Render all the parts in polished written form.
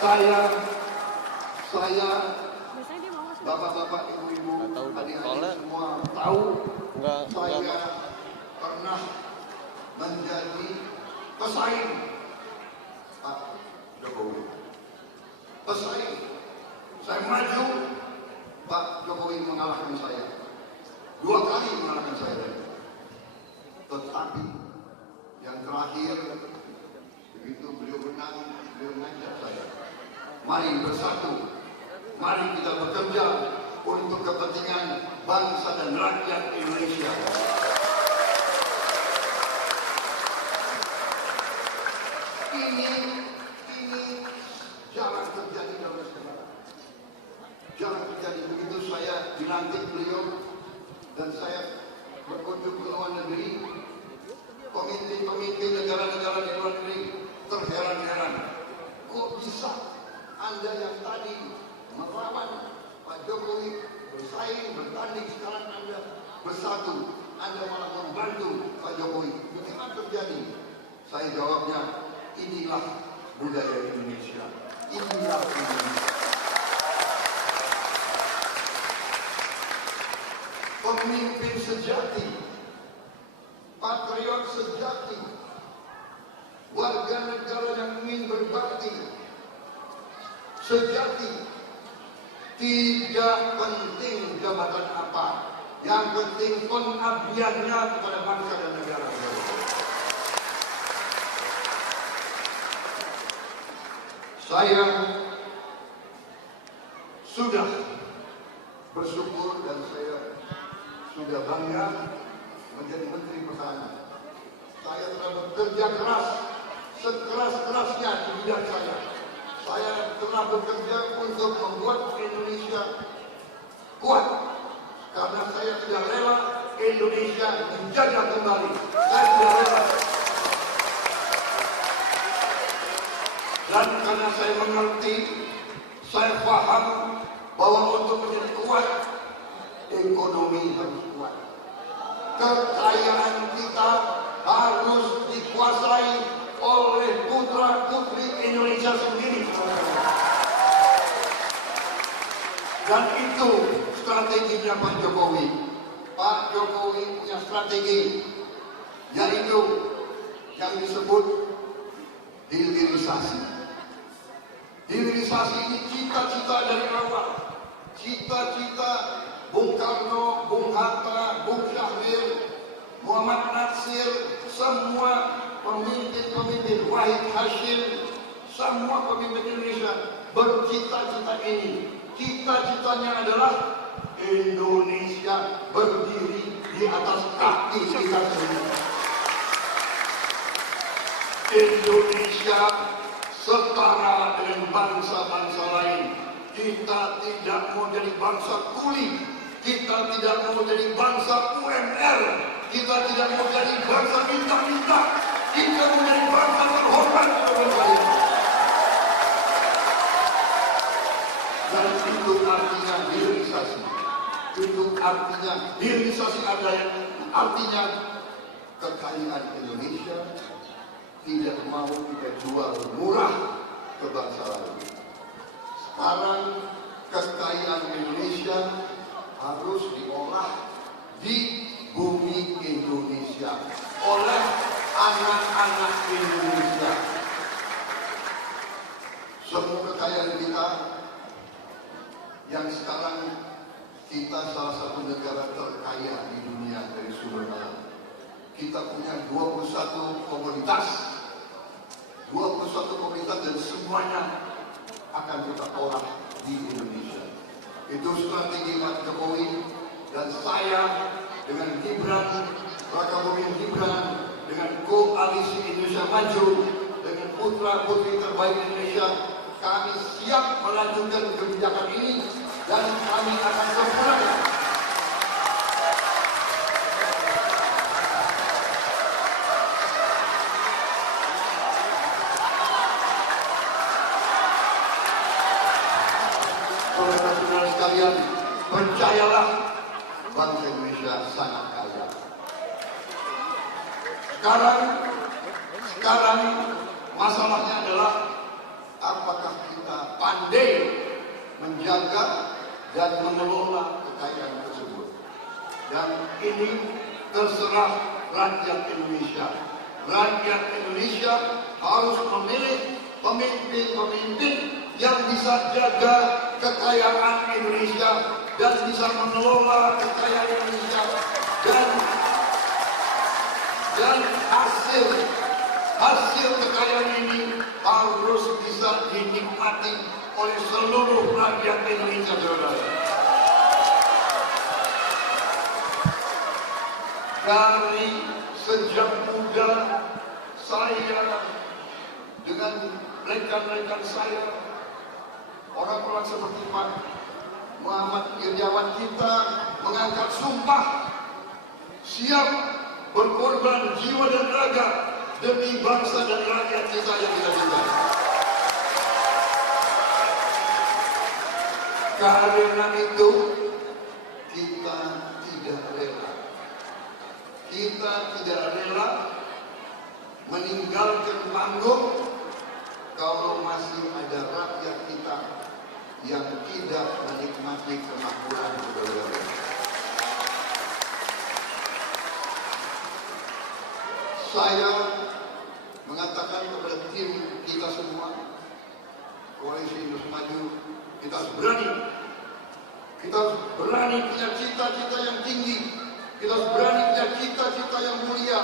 Saya, bapak-bapak, ibu-ibu, adik-adik semua tahu saya pernah menjadi pesaing Pak Jokowi. Pesaing, saya maju, Pak Jokowi mengalahkan saya. 2 kali mengalahkan saya. Tetapi yang terakhir, begitu beliau menang, beliau mengajak saya, mari bersatu, mari kita bekerja untuk kepentingan bangsa dan rakyat Indonesia. Ini jarang terjadi dalam sejarah. Jarang terjadi. Begitu saya dilantik beliau dan saya berkunjung ke luar negeri, pemimpin negara-negara di luar negeri terheran-heran. Kok bisa Anda yang tadi melawan Pak Jokowi, bersaing, bertanding, sekarang Anda bersatu, Anda malah membantu Pak Jokowi. Bagaimana terjadi? Saya jawabnya, inilah budaya Indonesia. Inilah Indonesia. Pemimpin sejati, patriot sejati, warga negara yang ingin berbakti sejati. Tidak penting jabatan apa, yang penting pengabdiannya kepada bangsa dan negara. Saya sudah bersyukur dan saya sudah bangga menjadi Menteri Pertahanan. Saya telah bekerja keras, sekeras-kerasnya di bidang saya. Saya telah bekerja untuk membuat Indonesia kuat, karena saya tidak rela Indonesia dijajah kembali. Saya tidak rela. Dan karena saya mengerti, saya paham bahwa untuk menjadi kuat, ekonomi harus kuat. Kekayaan kita harus dikuasai oleh putra-putri Indonesia sendiri. Dan itu strateginya Pak Jokowi. Pak Jokowi punya strategi, yaitu yang disebut hilirisasi. Hilirisasi ini cita-cita dari awal. Cita-cita Bung Karno, Bung Hatta, Bung Syahrir, Muhammad Natsir, semua pemimpin-pemimpin, Wahid Hashim, semua pemimpin Indonesia bercita-cita ini. Cita-citanya adalah Indonesia berdiri di atas kaki kita sendiri. Indonesia setara dengan bangsa-bangsa lain. Kita tidak mau jadi bangsa kuli, kita tidak mau jadi bangsa UMR, kita tidak mau jadi bangsa minta-minta, kita mau jadi bangsa terhormat. Dan itu artinya hilirisasi. Itu artinya hilirisasi ada yang artinya kekayaan Indonesia tidak mau kita jual murah ke bangsa lain. Sekarang kekayaan Indonesia harus diolah di bumi Indonesia oleh anak-anak Indonesia. Semua kekayaan kita yang sekarang kita salah satu negara terkaya di dunia dari sumber alam. Kita punya 21 komoditas dan semuanya akan kita olah di Indonesia. Itu strategi Pak Jokowi, dan saya dengan Gibran, Raka Buming Gibran, dengan Koalisi Indonesia Maju, dengan putra-putri terbaik Indonesia, kami siap melanjutkan kebijakan ini dan kami akan sempurnakan. Saudara-saudara sekalian, percayalah, bangsa Indonesia sangat kaya. Sekarang masalahnya adalah apakah kita pandai menjaga dan mengelola kekayaan tersebut. Dan ini terserah rakyat Indonesia. Rakyat Indonesia harus memilih pemimpin-pemimpin yang bisa jaga kekayaan Indonesia dan bisa mengelola kekayaan Indonesia dan hasil kekayaan ini harus bisa dinikmati oleh seluruh rakyat Indonesia, saudara. Dari sejak muda saya dengan rekan-rekan saya, orang-orang seperti Pak Muhammad Iryawan, kita mengangkat sumpah siap berkorban jiwa dan raga demi bangsa dan rakyat kita yang kita cintai. Karena itu kita tidak rela meninggalkan panggung kalau masih ada rakyat kita yang tidak menikmati kemakmuran budaya. Saya mengatakan kepada tim kita semua, Koalisi Indonesia Maju, kita harus berani punya cita-cita yang tinggi, kita harus berani punya cita-cita yang mulia,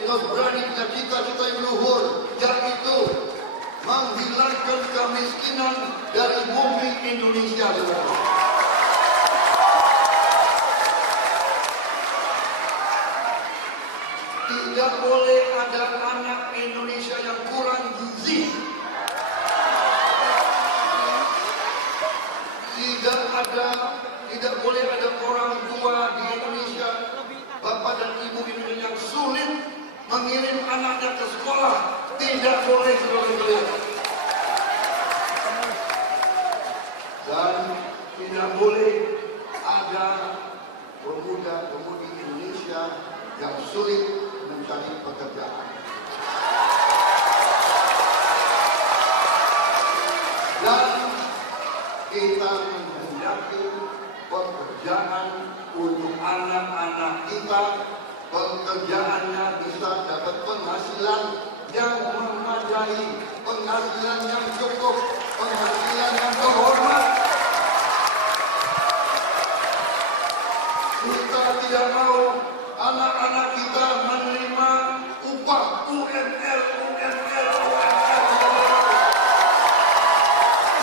kita harus berani punya cita-cita yang luhur, yaitu menghilangkan kemiskinan dari bumi Indonesia. Tidak boleh ada anak Indonesia yang kurang gizi. Tidak boleh ada orang tua di Indonesia, bapak dan ibu Indonesia yang sulit mengirim anaknya ke sekolah. Tidak boleh, saudara-saudara. Dan tidak boleh ada pemuda-pemudi Indonesia yang sulit mencari pekerjaan. Dan kita menghendaki pekerjaan untuk anak-anak kita, pekerjaannya bisa dapat penghasilan yang memadai, penghasilan yang cukup, penghasilan yang terhormat. Kita tidak mau anak-anak kita menerima upah UMR.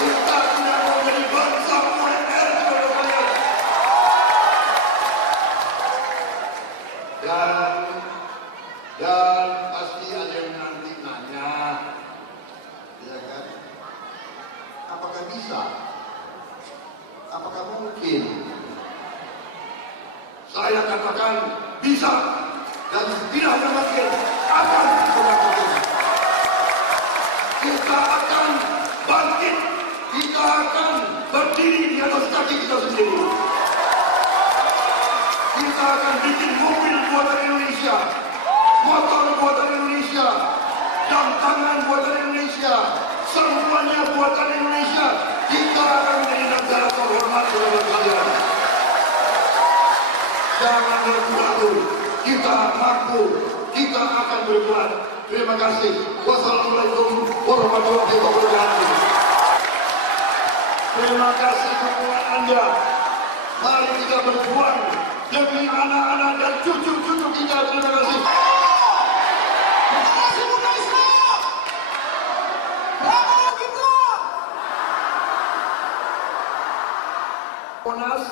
Kita tidak mau jadi bangsa UMR, saudara-saudara. Dan pasti ada yang nanti nanya, ya kan? Apakah bisa? Apakah mungkin? Saya katakan bisa, dan tidak mungkin akan dilakukan. Kita akan bangkit, kita akan berdiri di atas kaki kita sendiri. Kita akan bikin mobil buatan Indonesia, motor buatan Indonesia, jam tangan buatan Indonesia, semuanya buatan Indonesia. Kita akan menjadi negara terhormat dalam kalian. Jangan ragu-ragu, kita mampu, kita akan berbuat. Terima kasih. Wassalamualaikum warahmatullahi wabarakatuh. Terima kasih dukungan Anda. Mari kita berjuang demi anak-anak dan cucu-cucu kita. Terima kasih. Monas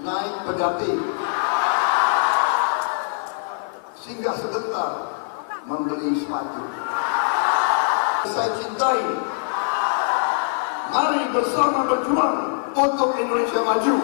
naik pedati, singgah sebentar membeli sepatu. Saya cintai. Mari bersama berjuang untuk Indonesia maju.